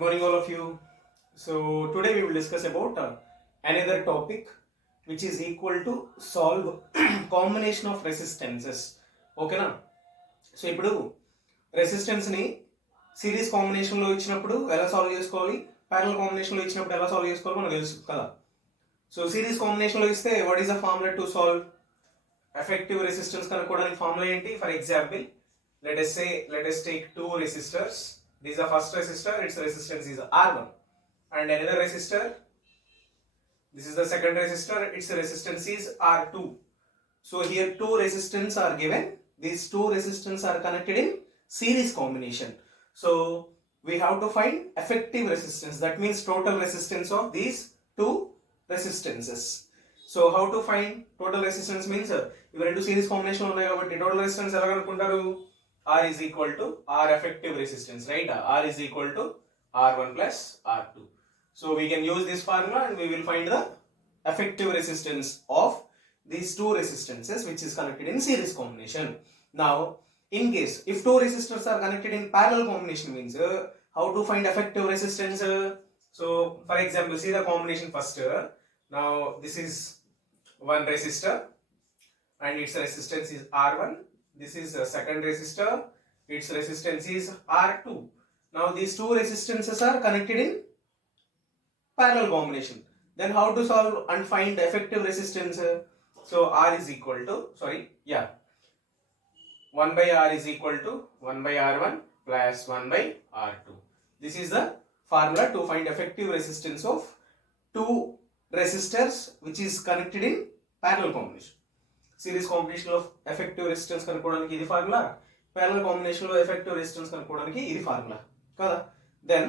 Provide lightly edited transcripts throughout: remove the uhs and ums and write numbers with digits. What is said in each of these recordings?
Good morning all of you. So today we will discuss about another topic which is equal to solve combination of resistances. ఓకేనా? So ఇప్పుడు రెసిస్టెన్స్ని series కాంబినేషన్లో ఇచ్చినప్పుడు ఎలా solve చేసుకోవాలి, parallel కాంబినేషన్లో ఇచ్చినప్పుడు ఎలా సాల్వ్ చేసుకోవాలి మనకు తెలుసు కదా. సో సిరీస్ కాంబినేషన్లో ఇస్తే what is the formula to solve effective resistance కనుక్కోవడానికి ఫార్ములా ఏంటి? For example let us take two resistors. This is the first resistor, its resistance is R1, and another resistor, this is the second resistor, its resistance is R2. So here two resistance are given, these two resistance are connected in series combination. So we have to find effective resistance, that means total resistance of these two resistances. So how to find total resistance means ఇవి రెండు series combination ఉన్నాయి కాబట్టి total resistance ఎలా కనుక్కుంటారు? R is equal to R effective resistance, right? R is equal to R1 plus R2. So we can use this formula and we will find the effective resistance of these two resistances which is connected in series combination. Now, in case if two resistors are connected in parallel combination means how to find effective resistance? So for example, see the combination first. Now this is one resistor and its resistance is R1. This is the second resistor, its resistance is R2. Now these two resistances are connected in parallel combination. Then how to solve and find effective resistance? So R is equal to, 1 by R is equal to 1 by R1 plus 1 by R2. This is the formula to find effective resistance of two resistors which is connected in parallel combination. Series combination లో effective resistance కనుక్కోవడానికి ఇది formula, parallel combination లో effective resistance కనుక్కోవడానికి ఇది formula కదా. Then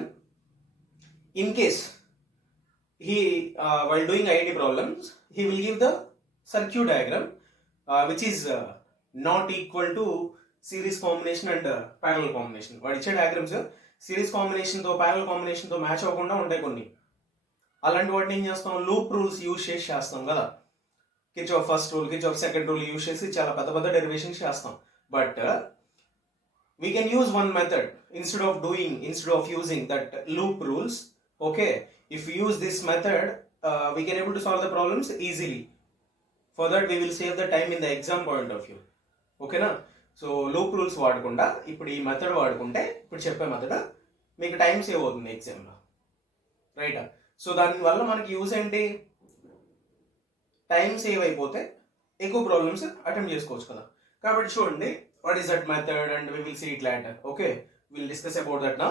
in case he while doing IIT problems he will give the circuit diagram which is not equal to series combination and parallel combination. వాడు ఇచ్చే diagrams series combination తో parallel combination తో match అవ్వకుండా ఉంటాయి కొన్ని. అలాంటి వాటిని ఏం చేస్తాం, లూప్ రూల్స్ యూజ్ చేసి చేస్తాం కదా. Kirchhoff first rule, Kirchhoff second rule use చేసి చాలా పెద్ద పెద్ద డెరివేషన్స్ చేస్తాం. But we can use one method instead of using that loop rules. Okay, if you use this method we can able to solve the problems easily. For that we will save the time in the exam point of view. ఓకేనా? So loop rules వాడకుండా ఇప్పుడు ఈ method వాడుకుంటే, ఇప్పుడు చెప్పే method మీకు time save అవుతుంది ఎగ్జామ్లో, రైట్? సో దానివల్ల మనకి యూజ్ ఏంటి? టైం సేవ్ అయిపోతే ఎక్కువ ప్రాబ్లమ్స్ అటెంప్ట్ చేసుకోవచ్చు కదా. కాబట్టి చూడండి, what is that method and we will see it later. Okay, will discuss about that now.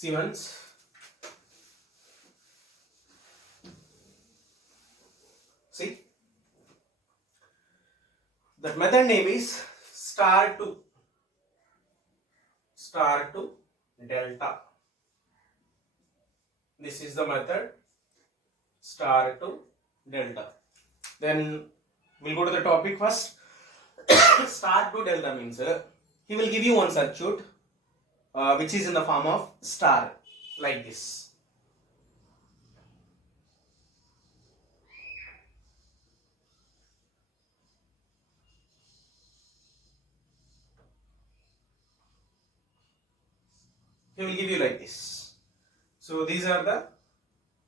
Siemens. See, that method name is star to delta. This is the method star to delta. Then we'll go to the topic first. Star to delta means he will give you one circuit which is in the form of star like this. He will give you like this. So these are the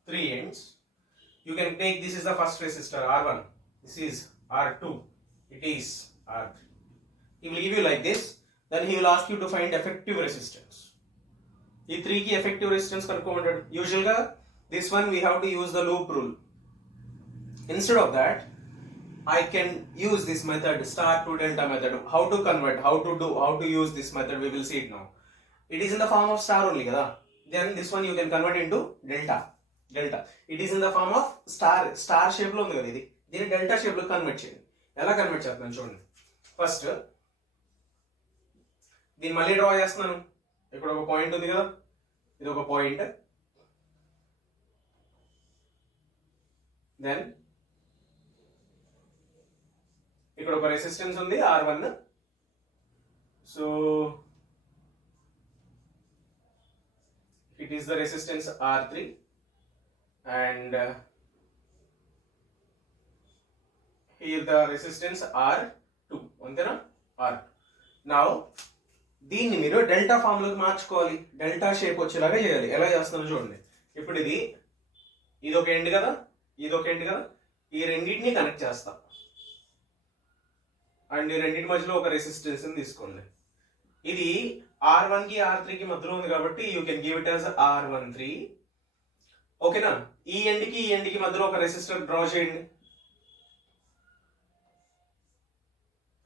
three ends. You can take, this is the first resistor R1, this is R2, it is R3. He will give you like this. Then he will ask you to find effective resistance. ఈ 3 కి effective resistance కనుక్కోమంటాడు. యూజువల్గా this one we have to use the loop rule. Instead of that I can use this method, star to delta method. How to convert, how to use this method, we will see it now. It is in the form of star only kada. Then this one you can convert into delta. It is in the form of star shape లో ఉంది కదా. ఇది దీన్ని delta shape లో convert చేయండి. ఎలా convert చేస్తున్నాను చూడండి. ఫస్ట్ దీన్ని మళ్ళీ డ్రా చేస్తున్నాను. ఇక్కడ ఒక పాయింట్ ఉంది కదా, ఇది ఒక పాయింట్. దెన్ ఇక్కడ ఒక రెసిస్టెన్స్ ఉంది R1. So it is the resistance R3 and here the resistance R2. Now దీన్ని మీరు డెల్టా ఫామ్లోకి మార్చుకోవాలి, డెల్టా షేప్ వచ్చేలాగా చేయాలి. ఎలా చేస్తున్నారో చూడండి. ఇప్పుడు ఇది ఒక ఎండ్ కదా, ఇది ఒక ఎండ్ కదా, ఈ రెండింటిని కనెక్ట్ చేస్తా అండ్ ఈ రెండింటి మధ్యలో ఒక రెసిస్టెన్స్ తీసుకోండి. ఇది R1 కి R3 కి మధ్యలో ఉంది కాబట్టి you can give it as R13. ఓకేనా? ఈ ఎండ్ కి మధ్యలో ఒక రెసిస్టర్ డ్రా చేయండి.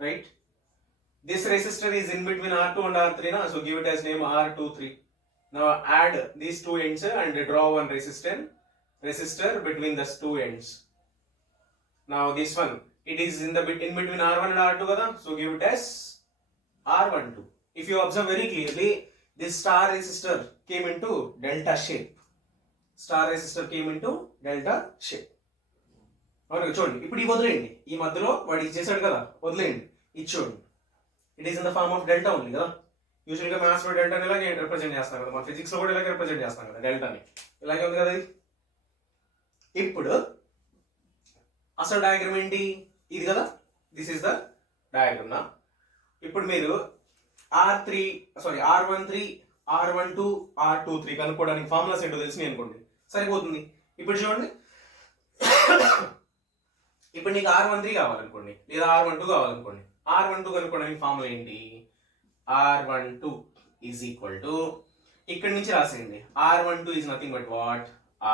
Right, this resistor is in between R2 and R3 na, so give it as name R23. Now add these two ends and draw one resistor between the two ends. Now this one, it is in between R1 and R2 kada, so give it as R12. If you observe very clearly, this star resistor came into delta shape. అవును చూడండి. ఇప్పుడు ఈ వదిలేయండి, ఈ మధ్యలో వాడు ఇచ్చేసాడు కదా, వదిలేయండి. ఇది చూడండి, it is in the form of delta ఉంది కదా. యూజువల్ గా మ్యాథ్స్ లో డెల్టాని ఇలాగే రిప్రజెంట్ చేస్తాం కదా, మన ఫిజిక్స్ లో కూడా ఇలాగే రిప్రజెంట్ చేస్తాం కదా డెల్టాని. ఇలాగే ఉంది కదా ఇది. ఇప్పుడు అసలు డయాగ్రామ్ ఏంటి? ఇది కదా, దిస్ ఇస్ ద డయాగ్రామ్ నా. ఇప్పుడు మీరు R13, R12, R23 కనుక్కోవడానికి ఫార్ములాస్ ఏంటో తెలిసినాయి అనుకోండి, సరిపోతుంది. ఇప్పుడు చూడండి, ఇప్పుడు నీకు R13 కావాలనుకోండి లేదా R12 కావాలనుకోండి. R12 కనుక్కోవడానికి ఫార్ములా ఏంటి? R12 ఈజ్ ఈక్వల్ టు, ఇక్కడ నుంచి రాసేయండి. R12 is nothing but what?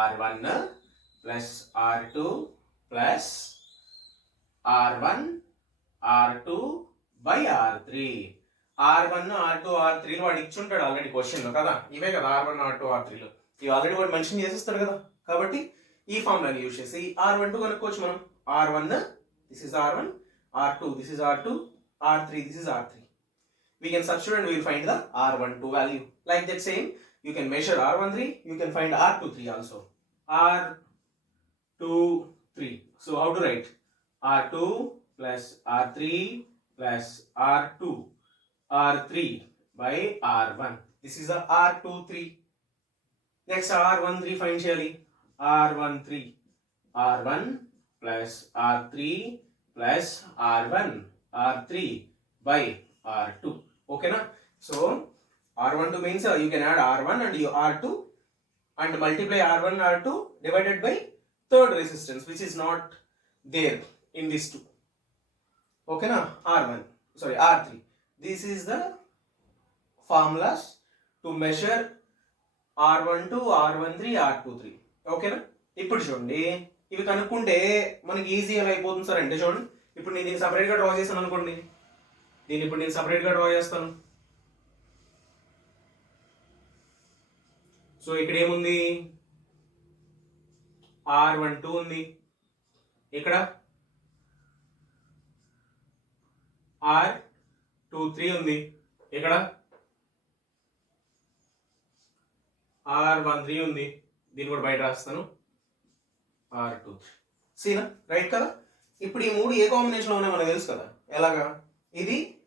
R1 plus R2 plus R1 R2 by R3. R1 R2 R3 వాడు ఇచ్చుంటాడు ఆల్రెడీ క్వశ్చన్ లో కదా, ఇవే కదా R1 R2 R3 ఇవి ఆల్రెడీ వాడు మెన్షన్ చేసేస్తాడు కదా. కాబట్టి ఈ ఫార్ములాని యూజ్ చేసి R12 కనుక్కోవచ్చు మనం. R1, this is R1, R2, this is R2, R3, this is R3. We can substitute and we will find the R12 value. Like that same, you can measure R13, you can find R23 also. R23. So how to write? R2 plus R3 plus R2, R3 by R1. This is the R23. Next R13 find cheyali. R1 plus R3 plus R1 R3 by R2. Okay na? So R12 means you can add R1 and R2 and multiply R1 R2 divided by third resistance which is not there in these two. Okay na? R3. This is the formulas to measure R12, R13, R23. Okay na? ఇప్పుడు చూడండి, ఇవి కనుక్కుంటే మనకి easy ఎలా అయిపోతుంది sir అంటే చూడండి. ఇప్పుడు నేను దీన్ని సపరేట్ గా డ్రా చేస్తాను అనుకోండి, ఇప్పుడు నేను సపరేట్ గా డ్రా చేస్తాను. సో ఇక్కడ ఏముంది? R12 ఉంది, ఇక్కడ R23 ఉంది, ఇక్కడ R13 ఉంది. దీన్ని కూడా బయట రాస్తాను, R23. సీనా? రైట్ కదా? ఇప్పుడు ఈ మూడు ఏ కాంబినేషన్ లో ఉన్నాయి మనకు తెలుసు కదా. ఎలాగా?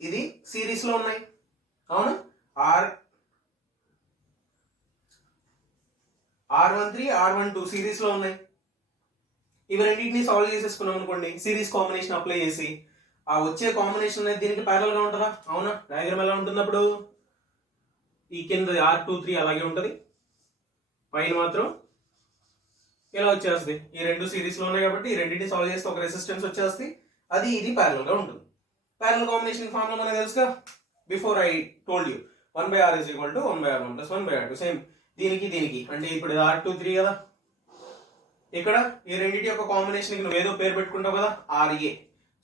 ఇది సిరీస్ లో ఉన్నాయి, అవునా? R13, R12 సిరీస్ లో ఉన్నాయి. ఇవి రెండింటిని సాల్వ్ చేసేసుకున్నాం అనుకోండి, సిరీస్ కాంబినేషన్ అప్లై చేసి ఆ వచ్చే కాంబినేషన్ అనేది దీనికి ప్యారల్ గా ఉంటుందా? అవునా? డయాగ్రామ్ ఎలా ఉంటుంది అప్పుడు? ఈ కింద R23 అలాగే ఉంటుంది, పైన మాత్రం ఇలా వచ్చేస్తుంది. ఈ రెండు సిరీస్ లో ఉన్నాయి కాబట్టి ఈ రెండింటిని సాల్వ్ చేస్తే ఒక రెసిస్టెన్స్ వచ్చేస్తుంది, అది ఇది ప్యారల్ గా ఉంటుంది. ప్యారల్ కాంబినేషన్ ఫార్ములా మనకు తెలుసుగా, before I told you 1/R is equal to 1/R1 plus 1/R2. Same దీనికి అంటే ఇప్పుడు R23 కదా, ఇక్కడ ఈ రెండింటి యొక్క కాంబినేషన్ నువ్వు ఏదో పేరు పెట్టుకుంటావు కదా, RA.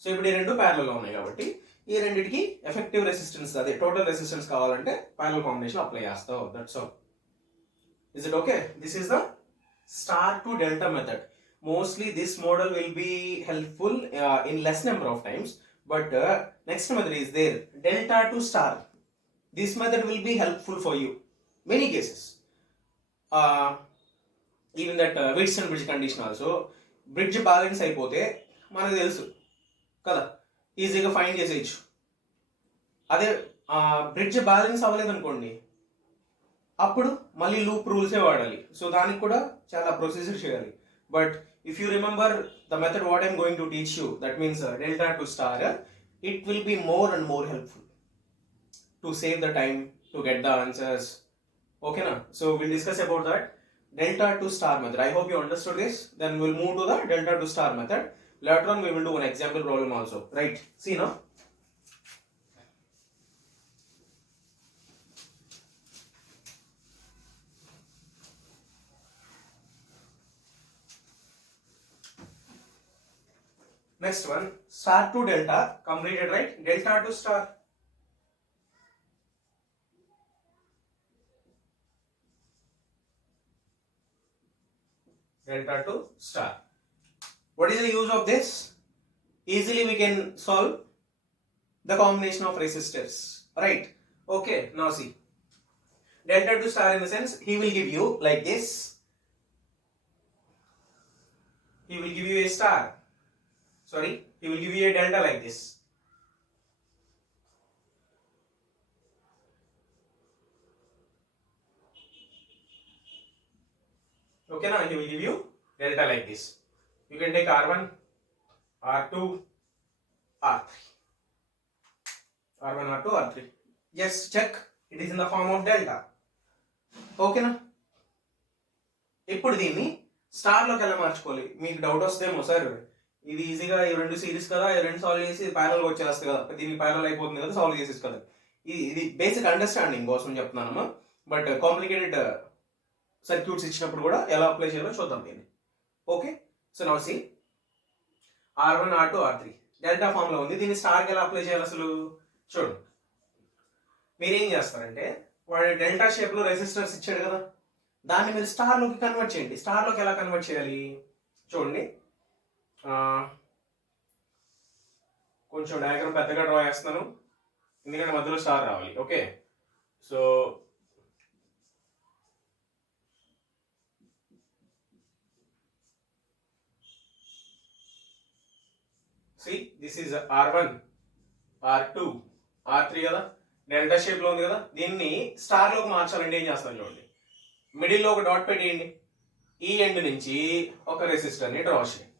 సో ఇప్పుడు ఈ రెండు ప్యారల్ గా ఉన్నాయి కాబట్టి ఈ రెండింటికి ఎఫెక్టివ్ రెసిస్టెన్స్, అదే టోటల్ రెసిస్టెన్స్ కావాలంటే ప్యారల్ కాంబినేషన్ అప్లై చేస్తావు. That's all. Is it okay? This is the star to delta method. Mostly this model will be helpful in less number of times, but next method is there, delta to star. This method will be helpful for you many cases. Even that Wheatstone bridge condition also, bridge balance అయిపోతే మనకు తెలుసు కదా, ఈజీగా find చేసేయచ్చు. అదే bridge balance అవ్వలేదు అనుకోండి, అప్పుడు మళ్ళీ లూప్ రూల్సే వాడాలి. సో దానికి కూడా చాలా ప్రొసీజర్ చేయాలి. But if you remember the method what I'm going to teach you, that means delta to star, it will be more and more helpful. to save the time to get the answers. Okay, na? So we'll discuss about that delta to star method. I hope you understood this. Then we'll move to the delta to star method. Later on we will do an example problem also. Right? See now. Next one, star to delta, completed, right? Delta to star. Delta to star. What is the use of this? Easily we can solve the combination of resistors, right? Okay, now see. Delta to star in the sense, he will give you like this. He will give you a star. Sorry, he will give you a delta like this. Okay, now he will give you delta like this. You can take R1, R2, R3. R1, R2, R3. Just check. It is in the form of delta. Okay na? ఇప్పుడు దీన్ని star లోకి ఎలా మార్చుకోవాలి మీకు doubt వస్తేమో sir ఇది ఈజీగా ఈ రెండు సిరీస్ కదా ఈ రెండు సాల్వ్ చేసి ప్యారల్ వచ్చేస్తుంది కదా దీనికి ప్యారల్ అయిపోతుంది కదా సాల్వ్ చేసేసి కదా ఇది బేసిక్ అండర్స్టాండింగ్ కోసం చెప్తున్నానమ్మా బట్ కాంప్లికేటెడ్ సర్క్యూట్స్ ఇచ్చినప్పుడు కూడా ఎలా అప్లై చేయాలో చూద్దాం దీన్ని okay so now C R1 R2 R3 delta form లో ఉంది దీన్ని స్టార్ కి ఎలా అప్లై చేయాలి అసలు చూడండి మీరేం చేస్తారంటే వాడు డెల్టా షేప్ లో రెసిస్టర్స్ ఇచ్చాడు కదా దాన్ని మీరు స్టార్ లోకి కన్వర్ట్ చేయండి స్టార్ లోకి ఎలా కన్వర్ట్ చేయాలి చూడండి కొంచెం డయాగ్రామ్ పెద్దగా డ్రా చేస్తున్నాను ఎందుకంటే మధ్యలో స్టార్ రావాలి okay so see this is R1 R2 R3 కదా డెల్టా షేప్ లో ఉంది కదా దీన్ని స్టార్ లోకి మార్చాలంటే ఏం చేస్తాను చూడండి మిడిల్ లో ఒక డాట్ పెట్టేయండి ఈ ఎండ్ నుంచి ఒక రెసిస్టర్ ని డ్రా చేయండి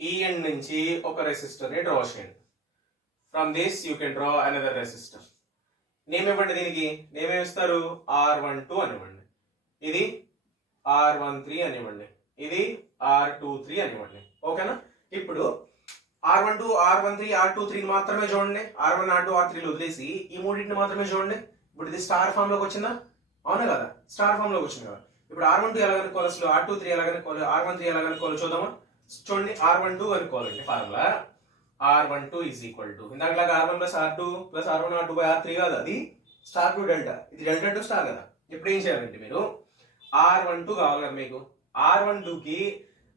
ఈ ఎండ్ నుంచి ఒక రెసిస్టర్ ని డ్రా చేయండి from this you can draw another resistor name ఇవ్వండి దీనికి నేమ్ ఏమిస్తారు R12 అనివ్వండి ఇది R13 అనివ్వండి ఇది R23 అనివ్వండి ఓకేనా ఇప్పుడు R12 R13 R23 మాత్రమే చూడండి R1 R2 R3 వదిలేసి ఈ మూడింటిని మాత్రమే చూడండి ఇప్పుడు ఇది స్టార్ ఫామ్ లోకి వచ్చిందా అవునా కదా స్టార్ ఫామ్ లోకి వచ్చింది కదా ఇప్పుడు R12 ఎలా కనుక్కోవాలి అసలు R23 ఎలా కనుక్కోవాలి R13 ఎలా కనుక్కోవాలి చూద్దామా చూడండి R12 కనుక్కోవాలండి formula R12 is equal to ఇందాకలాగా R1 plus R2 plus R1 R2 by R3 కాదు అది స్టార్ టు డెల్టా ఇది డెల్టా టు స్టార్ కదా ఇప్పుడు ఏం చేయాలంటే మీరు R12 కావాలి కదా మీకు R12 కి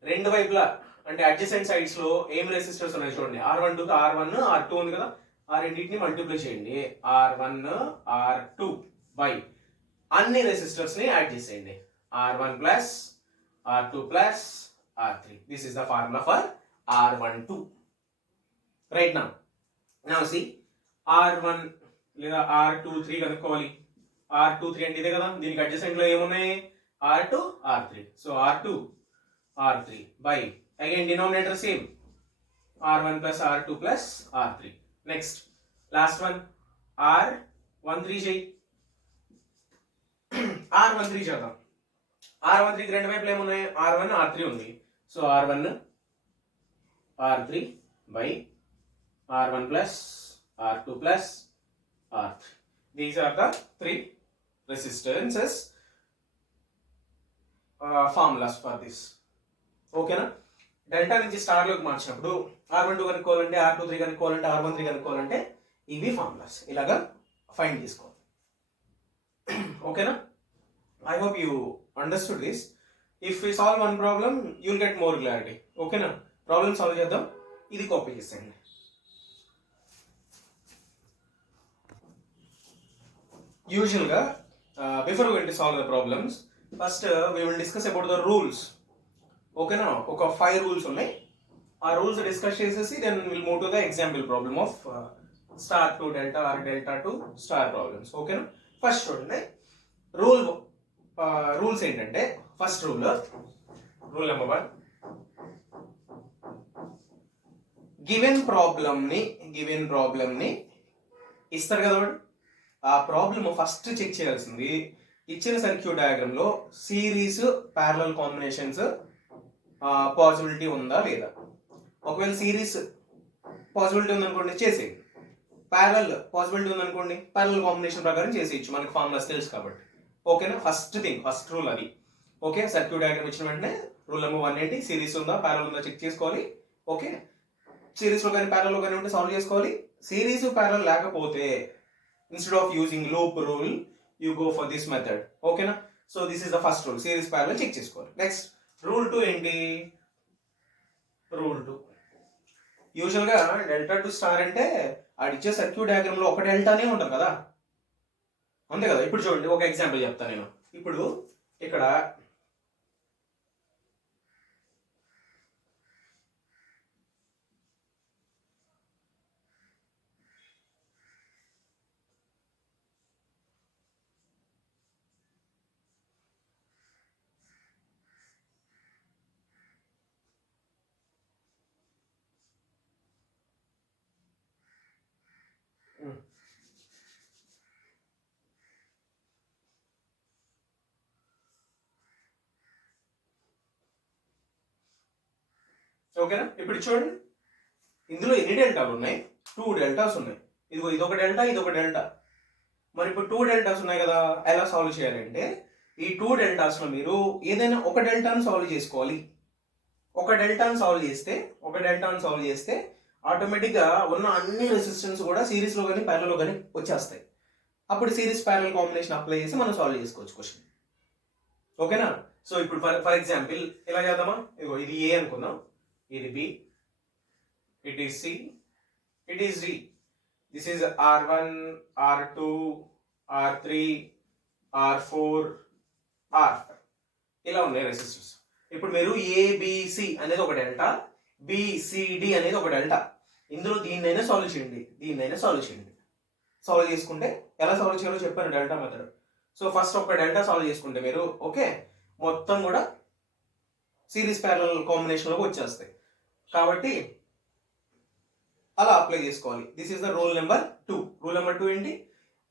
రెండు వైపులా అంటే అడ్జసెంట్ సైడ్స్ లో ఏం రెసిస్టర్స్ ఉన్నాయి చూడండి R12 కి R1 R2 ఉంది కదా ఆ రెండింటిని మల్టిప్లై చేయండి R1 R2 బై అన్ని రెసిస్టర్స్ ని యాడ్ చేసేయండి R1 plus R2 plus R3 this is the formula for R12 right now C R1 లేదా R23 కనుక్కోవాలి R23 అంటే ఇదే కదా దీనికి అడ్జసెంట్ లో ఏమున్నాయి R2 R3 so R2 R3 by again denominator same R1 plus R2 plus R3 next last one R13 చేయి R13 చేద్దాం R13 కి రెండు వైపులు ఏమున్నాయి R1 R3 ఉంది so R1 R3 by R1 plus R2 plus R3 these are the three resistances formulas for this ఓకేనా delta నుంచి star లోకి మార్చినప్పుడు R12 కనుక్కోవాలంటే R23 కనుక్కోవాలంటే R13 కనుక్కోవాలంటే ఇవి ఫార్ములాస్ ఇలాగా ఫైండ్ చేసుకోవాలి ఓకేనా I hope you understood this if you solve one problem you will get more clarity ఓకేనా problem solve చేద్దాం ఇది కాపీ చేసేయండి యూజువల్గా before going to solve the problems first we will discuss about the rules ఓకేనా ఒక 5 rules ఉన్నాయి ఆ rules discuss చేసేసి then will move to the example problem of star to delta or delta to star problems ఓకేనా first చూడండి rules ఏంటంటే first rule number 1 given problem ని ఇస్తారు కదా ఆ ప్రాబ్లమ్ ఫస్ట్ చెక్ చేయాల్సింది ఇచ్చిన సర్క్యూట్ డయాగ్రామ్ లో సిరీస్ ప్యారలల్ కాంబినేషన్స్ పాసిబిలిటీ ఉందా లేదా. ఒకవేళ సిరీస్ పాసిబిలిటీ ఉందనుకోండి చేసేయి, ప్యారలల్ పాసిబిలిటీ ఉందనుకోండి ప్యారలల్ కాంబినేషన్ ప్రకారం చేసేయచ్చు, మనకి ఫార్ములాస్ తెలుసు కాబట్టి. ఓకేనా, ఫస్ట్ రూల్ అది. ఓకే, సర్క్యూట్ డయాగ్రామ్ ఇచ్చిన వెంటనే రూల్ నెంబర్ 1 ఏంటి, సిరీస్ ఉందా ప్యారలల్ ఉందా చెక్ చేసుకోవాలి. ఓకే, సిరీస్ లో కానీ ప్యారలల్ లో కానీ ఉంటే సాల్వ్ చేసుకోవాలి. సిరీస్ ప్యారలల్ లేకపోతే instead of using loop rule you go for this method. ఓకేనా, so this is the first rule, series parallel check చేసుకోవాలి. నెక్స్ట్ రూల్ 2 ఏంటి, రూల్ 2 యూజువల్ గా డెల్టా టు స్టార్ అంటే ఆడిచ్చే సర్క్యూట్ డయాగ్రామ్ లో ఒక డెల్టానే ఉంటుంది కదా, అంతే కదా. ఇప్పుడు చూడండి ఒక ఎగ్జాంపుల్ చెప్తాను నేను. ఇప్పుడు ఇక్కడ ఓకేనా, ఇప్పుడు చూడండి ఇందులో ఎన్ని డెల్టాలు ఉన్నాయి, 2 డెల్టాస్ ఉన్నాయి. ఇదిగో ఇదొక డెల్టా ఇదొక డెల్టా. మరి ఇప్పుడు 2 డెల్టాస్ ఉన్నాయి కదా, ఎలా సాల్వ్ చేయాలంటే ఈ 2 డెల్టాస్ లో మీరు ఏదైనా ఒక డెల్టాను సాల్వ్ చేసుకోవాలి. ఒక డెల్టాను సాల్వ్ చేస్తే ఆటోమేటిక్ గా ఉన్న అన్ని రెసిస్టెన్స్ కూడా సిరీస్ లో కానీ ప్యారలల్ లో కానీ వచ్చేస్తాయి. అప్పుడు సిరీస్ ప్యారలల్ కాంబినేషన్ అప్లై చేసి మనం సాల్వ్ చేసుకోవచ్చు క్వశ్చన్. ఓకేనా, సో ఇప్పుడు ఫర్ ఎగ్జాంపుల్ ఎలా చేద్దామా, ఇదిగో ఇది ఏ అనుకుందాం, ఇది B, it is C, it is D. This is R1, R2, R3, R4, R5 ఇలా ఉన్నాయి రెసిస్టర్స్. ఇప్పుడు మీరు ఏబిసి అనేది ఒక డెల్టా, బిసిడి అనేది ఒక డెల్టా. ఇందులో దీన్నైనా సాల్వ్ చేయండి, సాల్వ్ చేసుకుంటే ఎలా సాల్వ్ చేయాలో చెప్పాను డెల్టా మెథడ్. సో ఫస్ట్ ఒక డెల్టా సాల్వ్ చేసుకుంటే మీరు ఓకే మొత్తం కూడా సిరీస్ ప్యారలల్ కాంబినేషన్లోకి వచ్చేస్తాయి. కాబట్టి అలా అప్లై చేసుకోవాలి. This is the rule number 2. Rule number 2 ఏంటి,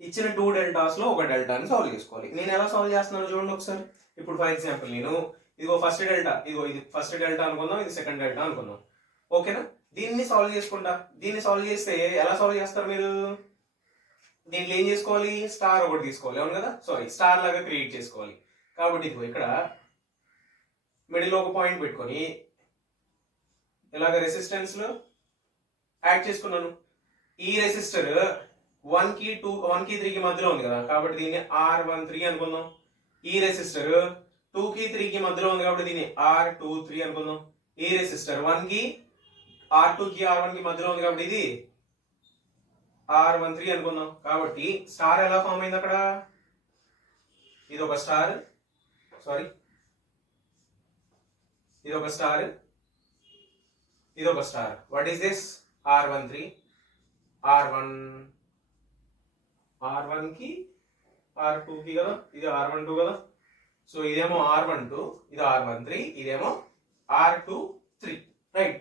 ఇచ్చిన 2 డెల్టాస్ లో ఒక డెల్టాని సాల్వ్ చేసుకోవాలి. నేను ఎలా సాల్వ్ చేస్తున్నాను చూడండి ఒకసారి. ఇప్పుడు ఫర్ ఎగ్జాంపుల్ నేను ఇదిగో ఫస్ట్ డెల్టా, ఇదిగో ఇది ఫస్ట్ డెల్టా అనుకుందాం, ఇది సెకండ్ డెల్టా అనుకుందాం. ఓకేనా, దీన్ని సాల్వ్ చేసుకుంటా. దీన్ని సాల్వ్ చేస్తే ఎలా సాల్వ్ చేస్తారు మీరు, దీంట్లో ఏం చేసుకోవాలి, స్టార్ ఒకటి తీసుకోవాలి, అవును కదా. సో స్టార్ లాగా క్రియేట్ చేసుకోవాలి. కాబట్టి ఇదిగో ఇక్కడ మిడిల్ లో ఒక పాయింట్ పెట్టుకొని ఇలాగ రెసిస్టెన్స్ లో యాడ్ చేసుకున్నాను. ఈ రెసిస్టర్ 1 కి 3 కి మధ్యలో ఉంది కదా, కాబట్టి దీన్ని R13 అనుకుందాం. ఈ రెసిస్టర్ 2 కి 3 కి మధ్యలో ఉంది కాబట్టి దీన్ని R23 అనుకుందాం. ఈ రెసిస్టర్ 1 కి R2 కి R1 కి మధ్యలో ఉంది కాబట్టి ఇది R13 అనుకుందాం. కాబట్టి స్టార్ ఎలా ఫామ్ అయింది అక్కడ, ఇది ఒక స్టార్, సారీ ఇది ఒక స్టార్, ఇది ఒక star. What is this, R13, R1 కి R2 కి కదా, ఇది R12 కదా. సో ఇదేమో R12, ఇది R13, ఇదేమో R23, రైట్.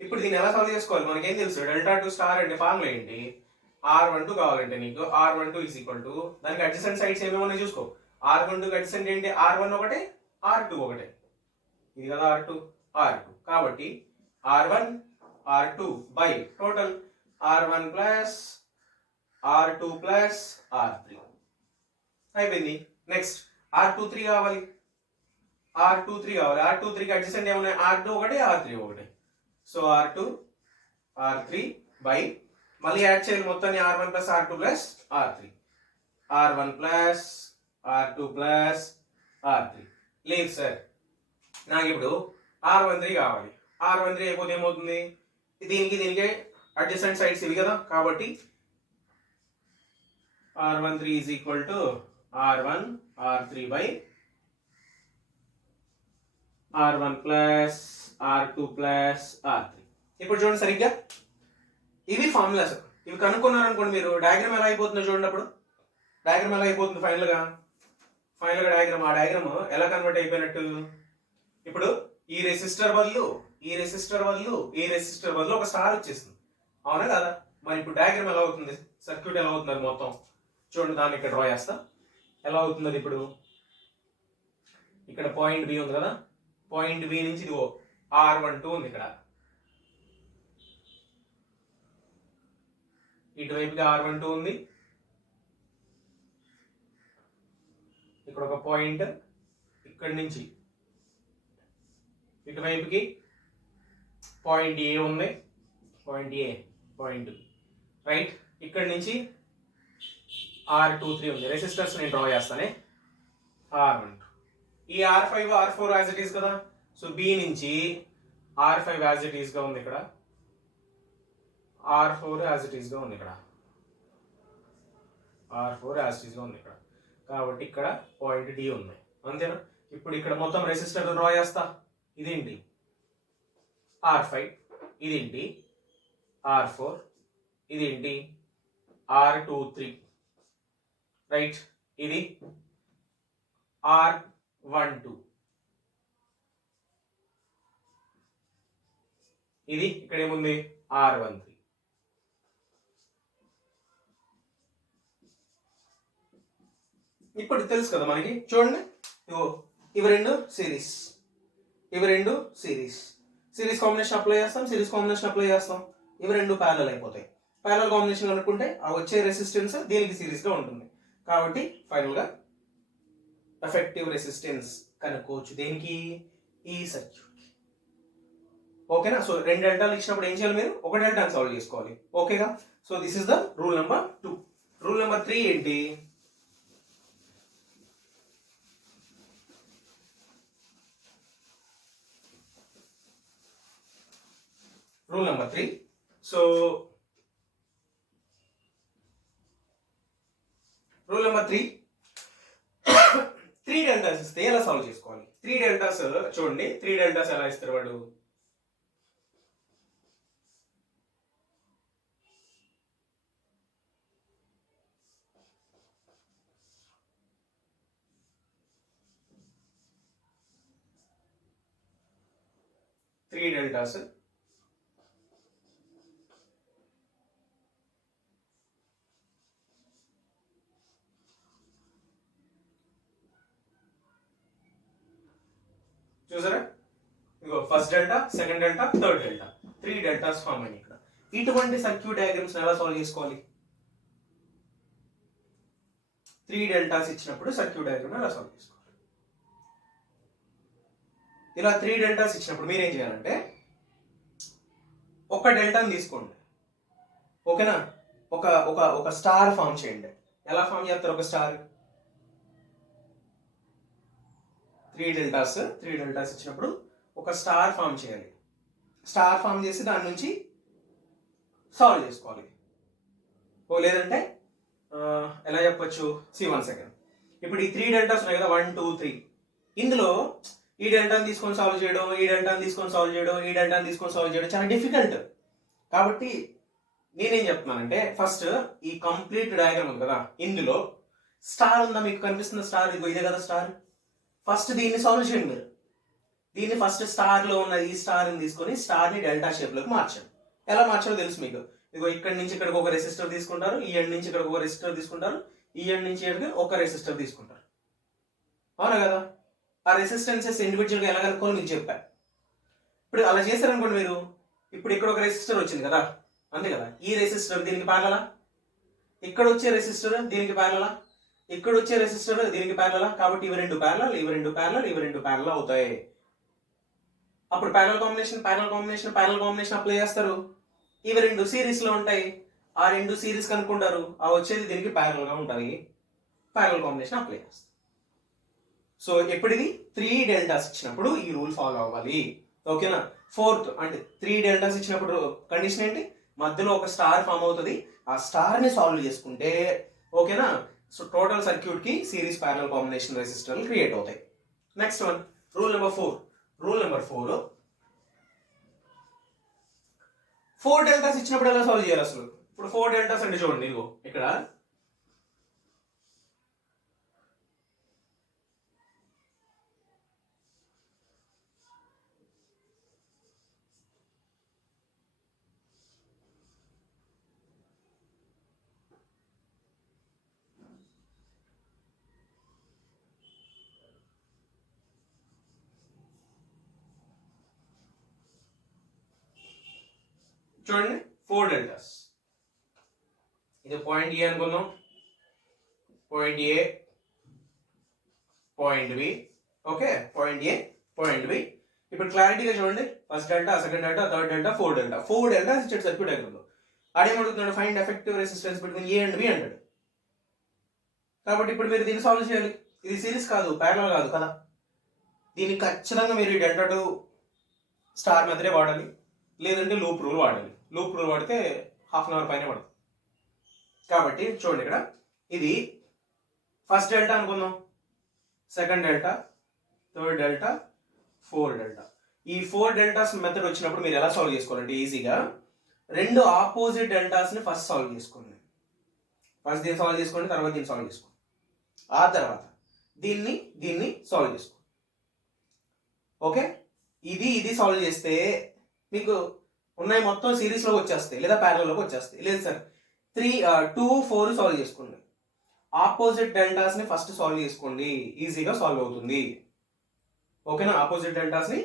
ఇప్పుడు దీన్ని ఎలా సాల్వ్ చేసుకోవాలి, మనకేం తెలుసు, డెల్టా టు స్టార్ అంటే ఫార్ములా ఏంటి, R12 కావాలంటే నీకు R12 ఈజ్ ఈక్వల్ టు దానికి అడ్జసెంట్ సైడ్స్ ఏమేమో చూసుకో. R12 అడ్జసెంట్ ఏంటి, R1 ఒకటే R2 ఒకటే, ఇది కదా R2. కాబట్టి R1 R2 by total R1 plus R2 plus R3 అయిపోయింది. నెక్స్ట్ R23 కావాలి, R23కి అడ్జసెంట్ ఏమున్నాయి, R2 ఒకటి R3 ఒకటి. సో R2 R3 బై మళ్ళీ యాడ్ చేయాలి మొత్తాన్ని R1 plus R2 plus R3, R1 plus R2 plus R3. లేదు సార్ నాకు ఇప్పుడు R13 కావాలి, R13 అయిపోతే ఏమవుతుంది, దీనికి అడ్జసెంట్ సైడ్స్ ఇవి కదా, కాబట్టి R13 is equal to R1 R3 by R1 plus R2 plus R3. ఇప్పుడు చూడండి సరిగ్గా ఇవి ఫార్ములాస్, ఇవి కనుక్కున్నారు అనుకోండి మీరు, డయాగ్రామ్ ఎలా అయిపోతుందో చూడండి. అప్పుడు డయాగ్రామ్ ఎలా అయిపోతుంది ఫైనల్ గా డయాగ్రామ్, ఆ డయాగ్రామ్ ఎలా కన్వర్ట్ అయిపోయినట్టు, ఇప్పుడు ఈ రెసిస్టర్ బదులు ఒక స్టార్ వచ్చేస్తుంది, అవునా కదా. మరి ఇప్పుడు డయాగ్రామ్ ఎలా అవుతుంది, సర్క్యూట్ ఎలా అవుతుంది మొత్తం, చూడండి, దాన్ని ఇక్కడ డ్రా చేస్తా. ఎలా అవుతుంది అది ఇప్పుడు? ఇక్కడ పాయింట్ బి ఉంది కదా, పాయింట్ బి నుంచి ఇదిగో R12 ఉంది ఇక్కడ, ఇటువైపుగా R12 ఉంది, ఇక్కడ ఒక పాయింట్, ఇక్కడి నుంచి ఇటువైపుకి పాయింట్ ఏ ఉంది, పాయింట్ ఏ పాయింట్ రైట్. ఇక్కడి నుంచి R23 ఉంది. రెసిస్టర్స్ నేను డ్రా చేస్తానే, R12, ఈ R5 R4 as it is కదా. సో బి నుంచి R5 యాజ్ ఇట్ ఈస్ గా ఉంది ఇక్కడ, R4 యాజ్ ఇట్ ఈస్ గా ఉంది ఇక్కడ, R4 యాజ్ ఇట్ ఈస్ గా ఉంది ఇక్కడ. కాబట్టి ఇక్కడ పాయింట్ డి ఉంది, అంతేనా? ఇప్పుడు ఇక్కడ మొత్తం రెసిస్టర్ డ్రా చేస్తా. ఇదేంటి R5, ఇదేంటి R4, ఇదేంటి R23 రైట్. ఇది R12, ఇది ఇక్కడ ఏముంది R13. ఇప్పుడు తెలుసు కదా మనకి, చూడండి ఇవి రెండు సిరీస్, ఇవి రెండు సిరీస్. సిరీస్ కాంబినేషన్ అప్లై చేస్తాం, సిరీస్ కాంబినేషన్ అప్లై చేస్తాం, ఇవి రెండు ప్యారలల్ అయిపోతాయి. ప్యారలల్ కాంబినేషన్ అనుకుంటే ఆ వచ్చే రెసిస్టెన్స్ దీనికి సిరీస్ గా ఉంటుంది. కాబట్టి ఫైనల్ గా ఎఫెక్టివ్ రెసిస్టెన్స్ కనుక్కోవచ్చు దేనికి, ఈ సర్క్యూట్ కి. ఓకేనా? సో రెండు డెల్టాలు ఇచ్చినప్పుడు ఏం చేయాలి మీరు? ఒక డెల్టాని సాల్వ్ చేసుకోవాలి. ఓకేగా? So this is the rule number 2. Rule number 3 ఏంటి? Rule number 3. So rule number 3, 3 deltas ఇస్తే ఎలా సాల్వ్ చేసుకోవాలి? 3 డెల్టాస్ చూడండి, 3 డెల్టాస్ ఎలా ఇస్తారు వాడు? త్రీ డెల్టాస్ చూసారా? ఇగో first delta, second delta, third delta, 3 deltas form అయినాయి ఇక్కడ. ఇటువంటి సర్క్యూట్ డయాగ్రామ్స్ ఎలా సాల్వ్ చేసుకోవాలి? 3 డెల్టాస్ ఇచ్చినప్పుడు సర్క్యూట్ డయాగ్రామ్ ఎలా సాల్వ్ చేసుకోవాలి? ఇలా 3 డెల్టాస్ ఇచ్చినప్పుడు మీరేం చేయాలంటే ఒక డెల్టాని తీసుకోండి, ఓకేనా? ఒక ఒక ఒక స్టార్ ఫామ్ చేయండి. ఎలా ఫామ్ చేస్తారు ఒక స్టార్? 3 డెల్టాస్ ఇచ్చినప్పుడు ఒక స్టార్ ఫామ్ చేయాలి. స్టార్ ఫామ్ చేసి దాని నుంచి సాల్వ్ చేసుకోవాలి. ఓ లేదంటే ఎలా చెప్పొచ్చు? 1 సెకండ్. ఇప్పుడు ఈ 3 డెల్టాస్ ఉన్నాయి కదా, 1 2 3. ఇందులో ఈ డెల్టాని తీసుకొని సాల్వ్ చేయడం, ఈ డెల్టాని తీసుకొని సాల్వ్ చేయడం, ఈ డెల్టాని తీసుకొని సాల్వ్ చేయడం చాలా డిఫికల్ట్. కాబట్టి నేనేం చెప్తున్నానంటే ఫస్ట్ ఈ కంప్లీట్ డయాగ్రామ్ ఉంది కదా, ఇందులో స్టార్ ఉందా? మీకు కనిపిస్తున్న స్టార్ ఇదే కదా స్టార్. ఫస్ట్ దీన్ని సాల్వ్ చేయండి మీరు. దీన్ని ఫస్ట్ స్టార్ లో ఉన్న ఈ స్టార్ ని తీసుకొని స్టార్ ని డెల్టా షేప్ లోకి మార్చండి. ఎలా మార్చాలో తెలుసు మీకు. ఇగో ఇక్కడ నుంచి ఇక్కడికి ఒక రెసిస్టర్ తీసుకుంటారు, ఈ ఎండ్ నుంచి ఇక్కడికి ఒక రెసిస్టర్ తీసుకుంటారు, ఈ ఎండ్ నుంచి ఇక్కడికి ఒక రెసిస్టర్ తీసుకుంటారు. అవునా కదా? ఆ రెసిస్టెన్సెస్ ఇండివిజువల్ గా ఎలా కనుక్కోవాలో మీకు చెప్పారు. ఇప్పుడు అలా చేశారనుకోండి మీరు, ఇప్పుడు ఇక్కడ ఒక రెసిస్టర్ వచ్చింది కదా, అంతే కదా? ఈ రెసిస్టర్ దీనికి ప్యారలలా, ఇక్కడ వచ్చే రెసిస్టర్ దీనికి ప్యారలలా, ఇక్కడ వచ్చే రెసిస్టర్ దీనికి ప్యారలలా. కాబట్టి ఇవి రెండు ప్యారలల్, ఇవి రెండు ప్యారలల్, ఇవి రెండు ప్యారలల్ అవుతాయి. అప్పుడు ప్యారలల్ కాంబినేషన్ అప్లై చేస్తారు. ఇవి రెండు సిరీస్ లో ఉంటాయి, ఆ రెండు సిరీస్ కనుక్కుంటారు, ఆ వచ్చేది దీనికి ప్యారలల్ గా ఉంటుంది. ప్యారలల్ కాంబినేషన్ అప్లై చేస్తారు. సో ఎప్పుడు ఇది 3 డెల్టాస్ ఇచ్చినప్పుడు ఈ రూల్ ఫాలో అవ్వాలి. ఓకేనా? ఫోర్త్ అంటే 3 డెల్టాస్ ఇచ్చినప్పుడు కండిషన్ ఏంటి? మధ్యలో ఒక స్టార్ ఫామ్ అవుతుంది, ఆ స్టార్ ని సాల్వ్ చేసుకుంటే ఓకేనా, సో టోటల్ సర్క్యూట్ కి సిరీస్ ప్యారలల్ కాంబినేషన్ రెసిస్టర్లు క్రియేట్ అవుతాయి. Next one, rule number 4. Rule number 4, 4 deltas ఇచ్చినప్పుడు ఎలా సాల్వ్ చేయాలి అసలు? ఇప్పుడు 4 డెల్టాస్ అంటే చూడండి, ఇదిగో ఇక్కడ చూడండి 4 డెల్టాస్. ఇది పాయింట్ ఏ అనుకుందాం, point A, point B. Okay, point A, point B. ఇప్పుడు క్లారిటీగా చూడండి, first delta, second delta, third delta, 4 delta. 4 deltas ఇచ్చాడు సర్క్యూట్ డయాగ్రామ్ లో. ఆడేమడుగుతున్నాడు, find effective resistance between A and B అంటాడు. కాబట్టి ఇప్పుడు మీరు దీన్ని సాల్వ్ చేయాలి. ఇది సిరీస్ కాదు, ప్యారలల్ కాదు కదా. దీన్ని ఖచ్చితంగా మీరు ఈ డెల్టా టు స్టార్ మెథడే వాడాలి, లేదంటే లూప్ రూల్ వాడాలి. లూప్ రూల్ వాడితే హాఫ్ అన్ అవర్ పైన పడుతుంది. కాబట్టి చూడండి, ఇక్కడ ఇది ఫస్ట్ డెల్టా అనుకుందాం, second delta, third delta, 4 delta. ఈ 4 డెల్టాస్ మెథడ్ వచ్చినప్పుడు మీరు ఎలా సాల్వ్ చేసుకోవాలంటే ఈజీగా రెండు ఆపోజిట్ డెల్టాస్ ని ఫస్ట్ సాల్వ్ చేసుకోండి. ఫస్ట్ దీన్ని సాల్వ్ చేసుకోండి, తర్వాత దీన్ని సాల్వ్ చేసుకోండి, ఆ తర్వాత దీన్ని సాల్వ్ చేసుకోండి. ఓకే, ఇది సాల్వ్ చేస్తే మీకు ఉన్నాయి మొత్తం సిరీస్లోకి వచ్చేస్తాయి, లేదా ప్యారలల్లోకి వచ్చేస్తాయి. లేదు సార్ 2, 4 సాల్వ్ చేసుకోండి. ఆపోజిట్ డెల్టాస్ ని ఫస్ట్ సాల్వ్ చేసుకోండి, ఈజీగా సాల్వ్ అవుతుంది. ఓకేనా, ఆపోజిట్ డెల్టాస్ ని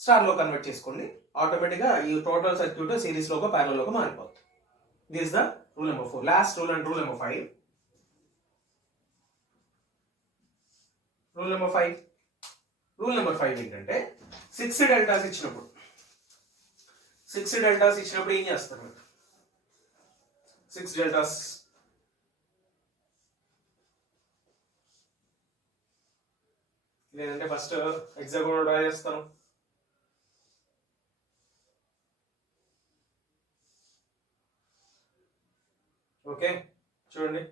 స్టార్ లో కన్వర్ట్ చేసుకోండి, ఆటోమేటిక్గా ఈ టోటల్ సర్క్యూట్ సిరీస్ లోకో ప్యారలల్ లోకో మారిపోతుంది. This is the rule number 4. Last rule and rule number 5. Rule number 5. Rule number 5 ఏంటంటే 6 డెల్టాస్ ఇచ్చినప్పుడు ఏం చేస్తారు మీరు? 6 డెల్టాస్ లేదంటే ఫస్ట్ ఎగ్జాంపుల్ డ్రా చేస్తాను. ఓకే, చూడండి,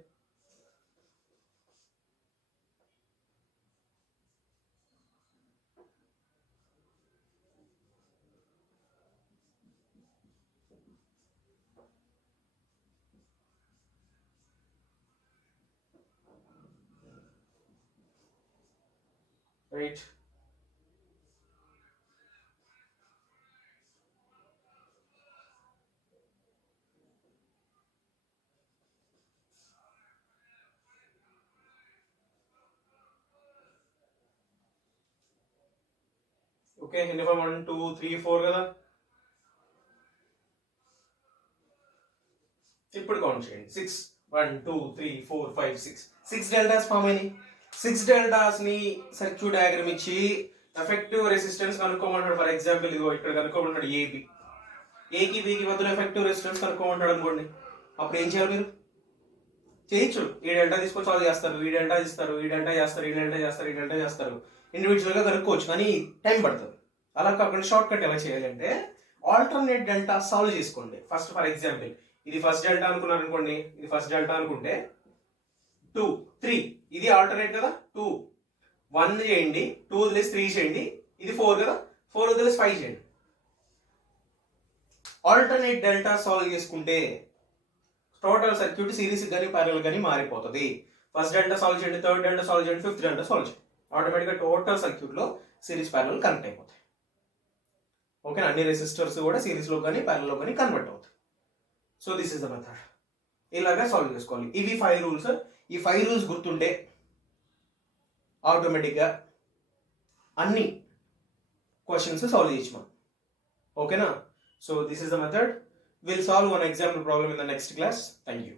రైట్. ఓకే, ఎన్ని 1, 2, 3, 4 కదా. ఇప్పుడు కౌంట్ చేయండి. 6, 1, 2, 3, 4, 5, 6. 6 డెల్టాస్ ఫామ్ అయినాయి. 6 డెల్టాస్ ని సర్క్యూట్ డయాగ్రామ్ ఇచ్చి ఎఫెక్టివ్ రెసిస్టెన్స్ కనుక్కోమంటాడు. ఫర్ ఎగ్జాంపుల్ ఇదిగో ఇక్కడ కనుక్కోమంటాడు, ఏకి బికి మధ్యలో ఎఫెక్టివ్ రెసిస్టెన్స్ కనుక్కోమంటాడు అనుకోండి. అప్పుడు ఏం చేయాలి మీరు? చేయొచ్చు, ఈ డెల్టా తీసుకొని సాల్వ్ చేస్తారు, ఈ డెల్టా ఇస్తారు, ఈ డెల్టా చేస్తారు, ఈ డెల్టా చేస్తారు, ఈ డెల్టా చేస్తారు. ఇండివిజువల్ గా కనుక్కోవచ్చు, కానీ టైం పడుతుంది. అలా కాకుండా షార్ట్ కట్ ఎలా చేయాలంటే ఆల్టర్నేట్ డెల్టా సాల్వ్ చేసుకోండి. ఫస్ట్ ఫర్ ఎగ్జాంపుల్ ఇది ఫస్ట్ డెల్టా అనుకున్నారు అనుకోండి, ఇది ఫస్ట్ డెల్టా అనుకుంటే 2, 3 ఇది ఆల్టర్నేట్ కదా. 2, 1 చేయండి, 2 వదిలేసి 3 చేయండి, ఇది 4 కదా, 4 వదిలేసి 5 చేయండి. ఆల్టర్నేట్ డెల్టా సాల్వ్ చేసుకుంటే టోటల్ సర్క్యూట్ సిరీస్ కానీ ప్యారలల్ కానీ మారిపోతుంది. ఫస్ట్ డెల్టా సాల్వ్ చేయండి, థర్డ్ డెల్టా సాల్వ్ చేయండి, ఫిఫ్త్ డెల్టా సాల్వ్ చేయండి, ఆటోమేటిక్గా టోటల్ సర్క్యూట్ లో సిరీస్ ప్యారలల్ కనెక్ట్ అయిపోతాయి. ఓకేనా, అన్ని రెసిస్టర్స్ కూడా సిరీస్ లో కానీ ప్యారలల్ లో కానీ కన్వర్ట్ అవుతాయి. So this is the method. ఇలాగా సాల్వ్ చేసుకోవాలి. ఇవి 5 రూల్స్. ఈ 5 రూల్స్ గుర్తుంటే ఆటోమేటిక్గా అన్ని క్వశ్చన్స్ సాల్వ్ చేయొచ్చు మనం. ఓకేనా, so this is the method. We'll solve one example problem in the next class. Thank you.